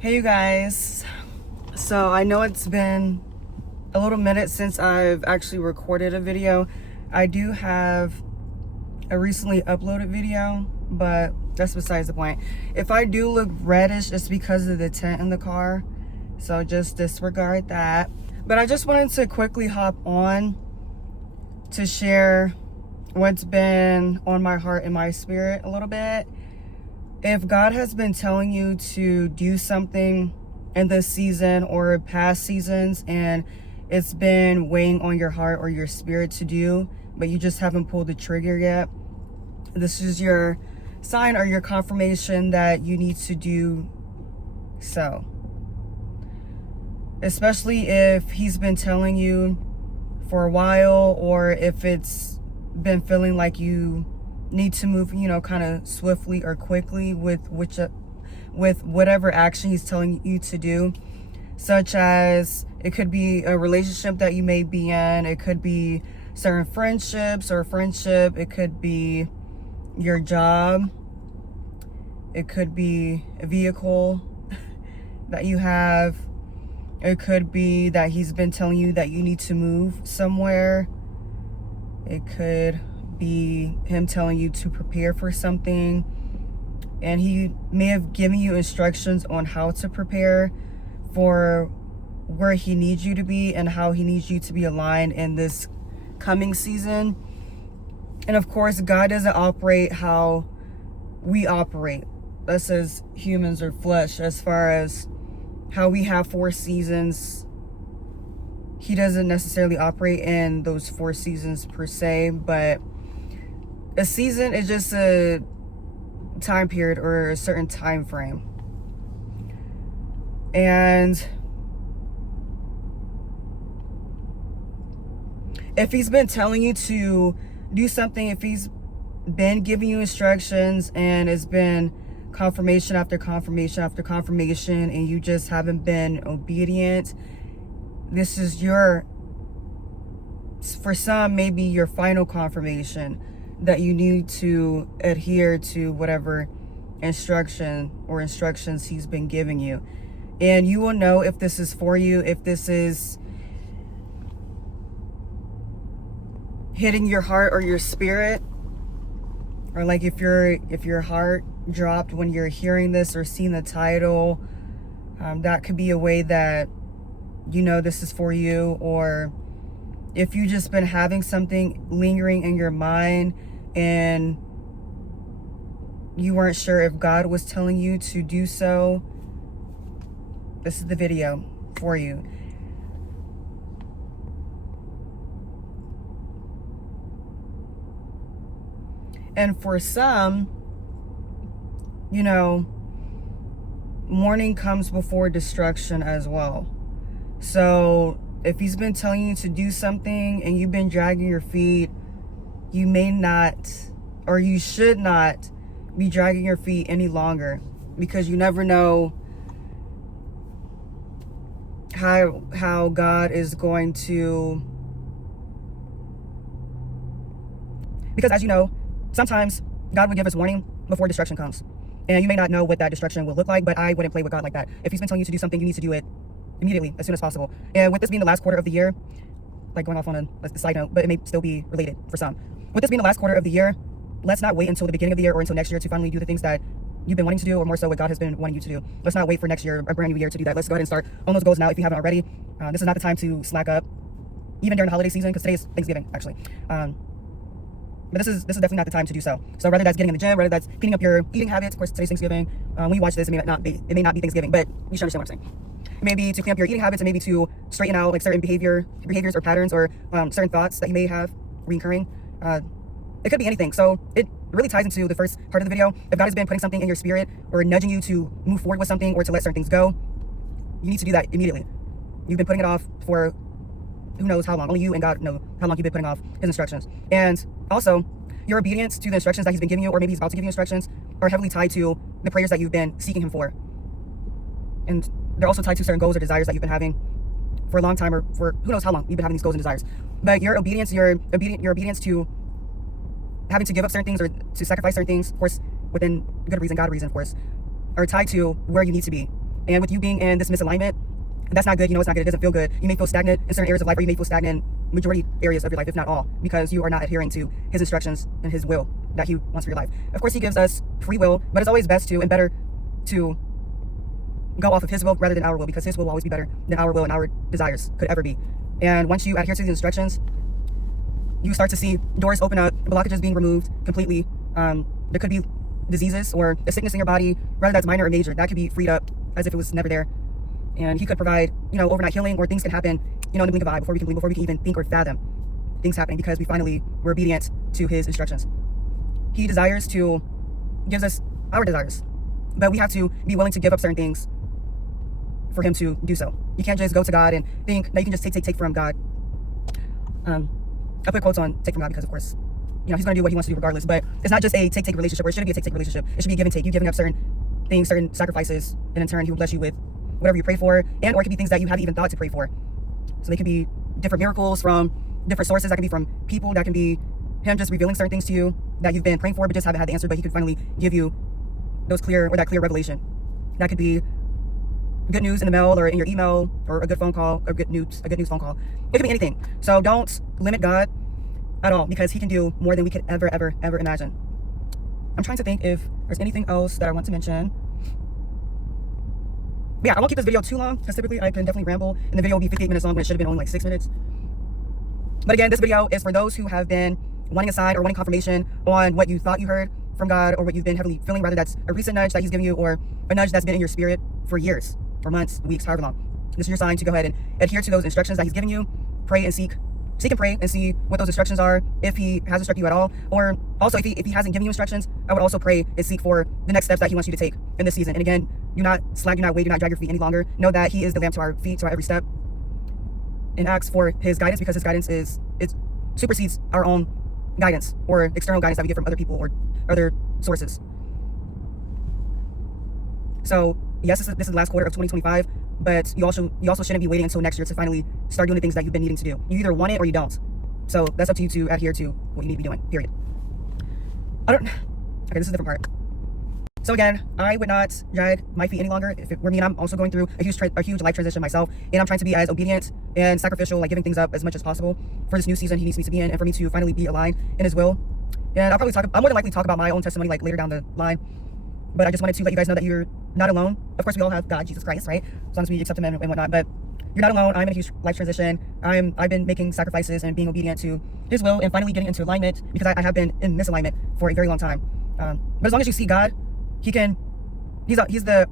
Hey you guys, so I know it's been a little minute since I've actually recorded a video. I do have a recently uploaded video, but that's besides the point. If I do look reddish, it's because of the tint in the car, so just disregard that. But I just wanted to quickly hop on to share what's been on my heart and my spirit a little bit. If God has been telling you to do something in this season or past seasons and it's been weighing on your heart or your spirit to do, but you just haven't pulled the trigger yet, this is your sign or your confirmation that you need to do so. Especially if he's been telling you for a while, or if it's been feeling like you need to move, kind of swiftly or quickly with whatever action he's telling you to do, such as it could be a relationship that you may be in, it could be certain friendships or friendship, it could be your job, it could be a vehicle that you have, it could be that he's been telling you that you need to move somewhere, it could be him telling you to prepare for something, and he may have given you instructions on how to prepare for where he needs you to be and how he needs you to be aligned in this coming season. And of course, God doesn't operate how we operate, us as humans or flesh, as far as how we have 4 seasons. He doesn't necessarily operate in those 4 seasons per se, but a season is just a time period or a certain time frame. And if he's been telling you to do something, if he's been giving you instructions and it's been confirmation after confirmation after confirmation and you just haven't been obedient, this is for some, maybe your final confirmation that you need to adhere to whatever instructions he's been giving you. And you will know if this is for you, if this is hitting your heart or your spirit, or like if your heart dropped when you're hearing this or seeing the title. That could be a way that this is for you. Or if you just been having something lingering in your mind and you weren't sure if God was telling you to do so, this is the video for you. And for some, morning comes before destruction as well. So if he's been telling you to do something and you've been dragging your feet, you may not, or you should not be dragging your feet any longer, because you never know how God is going to, because as you know, sometimes God would give us warning before destruction comes. And you may not know what that destruction will look like, but I wouldn't play with God like that. If he's been telling you to do something, you need to do it immediately, as soon as possible. And with this being the last quarter of the year, like going off on a side note, but it may still be related for some. With this being the last quarter of the year, let's not wait until the beginning of the year or until next year to finally do the things that you've been wanting to do, or more so what God has been wanting you to do. Let's not wait for next year, a brand new year, to do that. Let's go ahead and start on those goals now if you haven't already. This is not the time to slack up, even during the holiday season, because today is Thanksgiving, actually. But this is definitely not the time to do so. So whether that's getting in the gym, whether that's cleaning up your eating habits, of course today's Thanksgiving. When you watch this, it may not be Thanksgiving, but you should understand what I'm saying. Maybe to clean up your eating habits, and maybe to straighten out like certain behaviors or patterns, or certain thoughts that you may have recurring. It could be anything. So it really ties into the first part of the video. If God has been putting something in your spirit or nudging you to move forward with something or to let certain things go, you need to do that immediately. You've been putting it off for who knows how long. Only you and God know how long you've been putting off his instructions. And also, your obedience to the instructions that he's been giving you, or maybe he's about to give you instructions, are heavily tied to the prayers that you've been seeking him for. And they're also tied to certain goals or desires that you've been having for a long time, or for who knows how long you've been having these goals and desires. But your obedience to having to give up certain things or to sacrifice certain things, of course, within good reason, God reason, of course, are tied to where you need to be. And with you being in this misalignment, that's not good. You know it's not good. It doesn't feel good. You may feel stagnant in certain areas of life, or you may feel stagnant in majority areas of your life, if not all, because you are not adhering to his instructions and his will that he wants for your life. Of course, he gives us free will, but it's always best to and better to go off of his will rather than our will, because his will always be better than our will and our desires could ever be. And once you adhere to these instructions, you start to see doors open up, blockages being removed completely. There could be diseases or a sickness in your body, whether that's minor or major, that could be freed up as if it was never there. And he could provide, overnight healing, or things can happen, in the blink of an eye before we can even think or fathom things happening, because we finally were obedient to his instructions. He desires to gives us our desires, but we have to be willing to give up certain things for him to do so. You can't just go to God and think that you can just take from God. I put quotes on take from God because, of course, he's going to do what he wants to do regardless. But it's not just a take relationship, or it shouldn't be a take relationship. It should be a give and take. You giving up certain things, certain sacrifices, and in turn, he will bless you with whatever you pray for, and or it could be things that you haven't even thought to pray for. So they could be different miracles from different sources. That could be from people. That can be him just revealing certain things to you that you've been praying for but just haven't had the answer, but he could finally give you that clear revelation. That could be good news in the mail or in your email, or a good phone call, or a good news phone call. It could be anything. So don't limit God at all, because he can do more than we could ever imagine. I'm trying to think if there's anything else that I want to mention. But yeah, I won't keep this video too long, because typically I can definitely ramble and the video will be 58 minutes long when it should have been only like 6 minutes. But again, this video is for those who have been wanting a sign or wanting confirmation on what you thought you heard from God, or what you've been heavily feeling, whether that's a recent nudge that he's giving you, or a nudge that's been in your spirit for years, or months, weeks, however long. This is your sign to go ahead and adhere to those instructions that he's giving you. Pray and seek and pray and see what those instructions are, if he has instructed you at all. Or also, if he hasn't given you instructions, I would also pray and seek for the next steps that he wants you to take in this season. And again, do not slack, do not wait, do not drag your feet any longer. Know that he is the lamp to our feet, to our every step. And ask for his guidance, because his guidance it supersedes our own guidance or external guidance that we get from other people or other sources. So yes, this is the last quarter of 2025, but you also shouldn't be waiting until next year to finally start doing the things that you've been needing to do. You either want it or you don't. So that's up to you to adhere to what you need to be doing, period. Okay, this is a different part. So again, I would not drag my feet any longer. If it were me, and I'm also going through a huge life transition myself, and I'm trying to be as obedient and sacrificial, like giving things up as much as possible for this new season he needs me to be in, and for me to finally be aligned in his will. And I'll more than likely talk about my own testimony like later down the line. But I just wanted to let you guys know that you're not alone. Of course, we all have God, Jesus Christ, right? As long as we accept him and whatnot. But you're not alone. I'm in a huge life transition. I've been making sacrifices and being obedient to his will, and finally getting into alignment, because I have been in misalignment for a very long time. But as long as you see God, he's the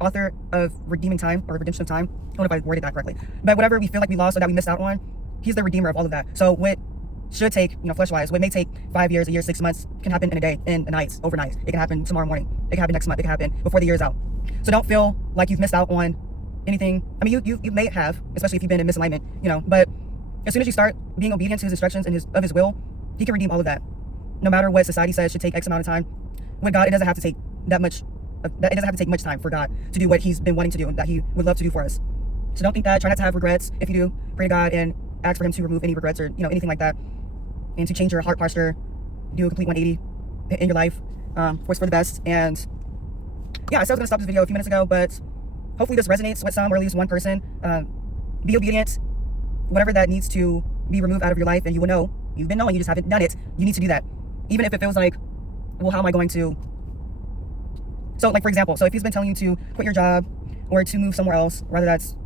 author of redeeming time, or redemption of time. I don't know if I worded that correctly. But whatever we feel like we lost or that we missed out on, he's the redeemer of all of that. So what should take, flesh-wise, what may take 5 years, a year, 6 months, can happen in a day, in a night, overnight. It can happen tomorrow morning. It can happen next month. It can happen before the year's out. So don't feel like you've missed out on anything. I mean, you may have, especially if you've been in misalignment, but as soon as you start being obedient to his instructions and his will, he can redeem all of that. No matter what society says should take X amount of time, with God, it doesn't have to take that much. It doesn't have to take much time for God to do what he's been wanting to do and that he would love to do for us. So don't think that. Try not to have regrets. If you do, pray to God and ask for him to remove any regrets or anything like that, and to change your heart posture, do a complete 180 in your life, for the best. And yeah, I said I was gonna stop this video a few minutes ago, but hopefully this resonates with some, or at least one person. Be obedient. Whatever that needs to be removed out of your life, and you will know, you've been knowing, you just haven't done it. You need to do that, even if it feels like, well, how am I going to? So like, for example, so if he's been telling you to quit your job or to move somewhere else, whether that's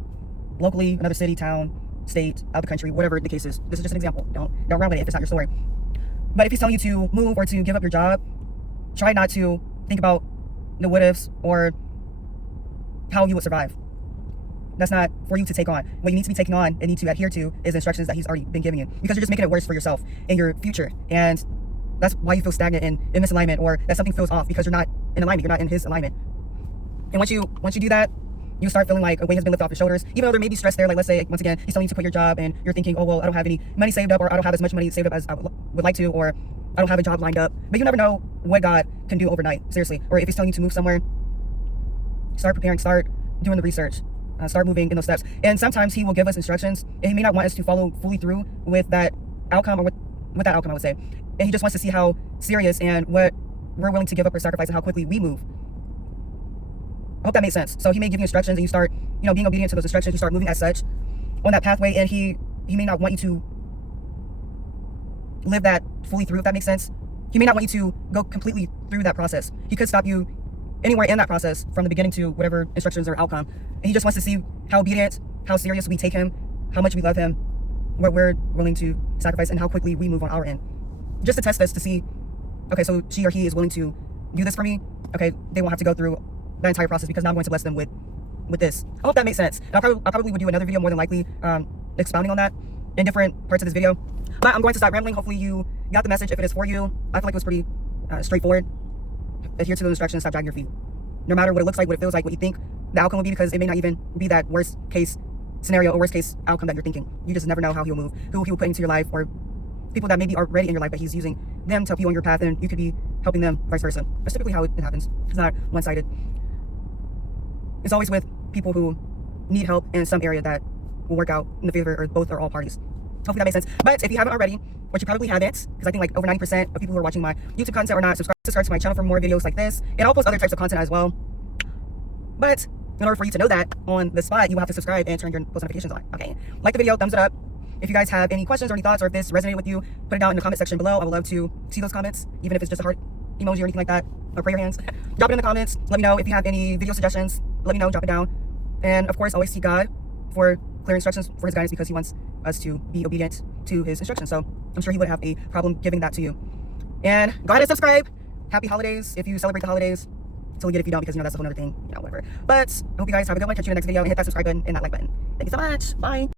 locally, another city, town, state, out of the country, whatever the case is, this is just an example. Don't run with it if it's not your story. But if he's telling you to move or to give up your job, try not to think about the what ifs or how you would survive. That's not for you to take on. What you need to be taking on and need to adhere to is the instructions that he's already been giving you, because you're just making it worse for yourself in your future. And that's why you feel stagnant and in misalignment, or that something feels off, because you're not in alignment. You're not in his alignment. And once you do that, you start feeling like a weight has been lifted off your shoulders, even though there may be stress there. Like, let's say, once again, he's telling you to quit your job and you're thinking, oh, well, I don't have any money saved up, or I don't have as much money saved up as I would like to, or I don't have a job lined up. But you never know what God can do overnight, seriously. Or if he's telling you to move somewhere, start preparing, start doing the research, start moving in those steps. And sometimes he will give us instructions, and he may not want us to follow fully through with that outcome, or with that outcome, I would say. And he just wants to see how serious and what we're willing to give up or sacrifice, and how quickly we move. I hope that makes sense. So he may give you instructions and you start, being obedient to those instructions. You start moving as such on that pathway, and he may not want you to live that fully through, if that makes sense. He may not want you to go completely through that process. He could stop you anywhere in that process from the beginning to whatever instructions or outcome. And he just wants to see how obedient, how serious we take him, how much we love him, what we're willing to sacrifice, and how quickly we move on our end. Just to test us to see, okay, so she or he is willing to do this for me. Okay, they won't have to go through that entire process because now I'm going to bless them with this. I hope that makes sense. And I probably would do another video more than likely expounding on that in different parts of this video. But I'm going to stop rambling. Hopefully you got the message. If it is for you, I feel like it was pretty straightforward. Adhere to those instructions. Stop dragging your feet. No matter what it looks like, what it feels like, what you think the outcome will be, because it may not even be that worst case scenario or worst case outcome that you're thinking. You just never know how he'll move, who he'll put into your life, or people that maybe are already in your life, but he's using them to help you on your path, and you could be helping them, vice versa. That's typically how it happens. It's not one-sided. It's always with people who need help in some area that will work out in the favor of both or all parties. Hopefully that makes sense. But if you haven't already, which you probably haven't, because I think like over 90% of people who are watching my YouTube content are not subscribe to my channel for more videos like this, and I'll post other types of content as well. But in order for you to know that on the spot, you will have to subscribe and turn your post notifications on. Okay, like the video, thumbs it up. If you guys have any questions or any thoughts, or if this resonated with you, put it down in the comment section below. I would love to see those comments, even if it's just a heart emoji or anything like that, or prayer hands. Drop it in the comments. Let me know if you have any video suggestions. Let me know, drop it down. And of course, always seek God for clear instructions, for his guidance, because he wants us to be obedient to his instructions. So I'm sure he would have a problem giving that to you. And go ahead and subscribe. Happy holidays if you celebrate the holidays. Totally get if you don't, because that's a whole other thing, whatever. But I hope you guys have a good one. Catch you in the next video, and hit that subscribe button and that like button. Thank you so much. Bye.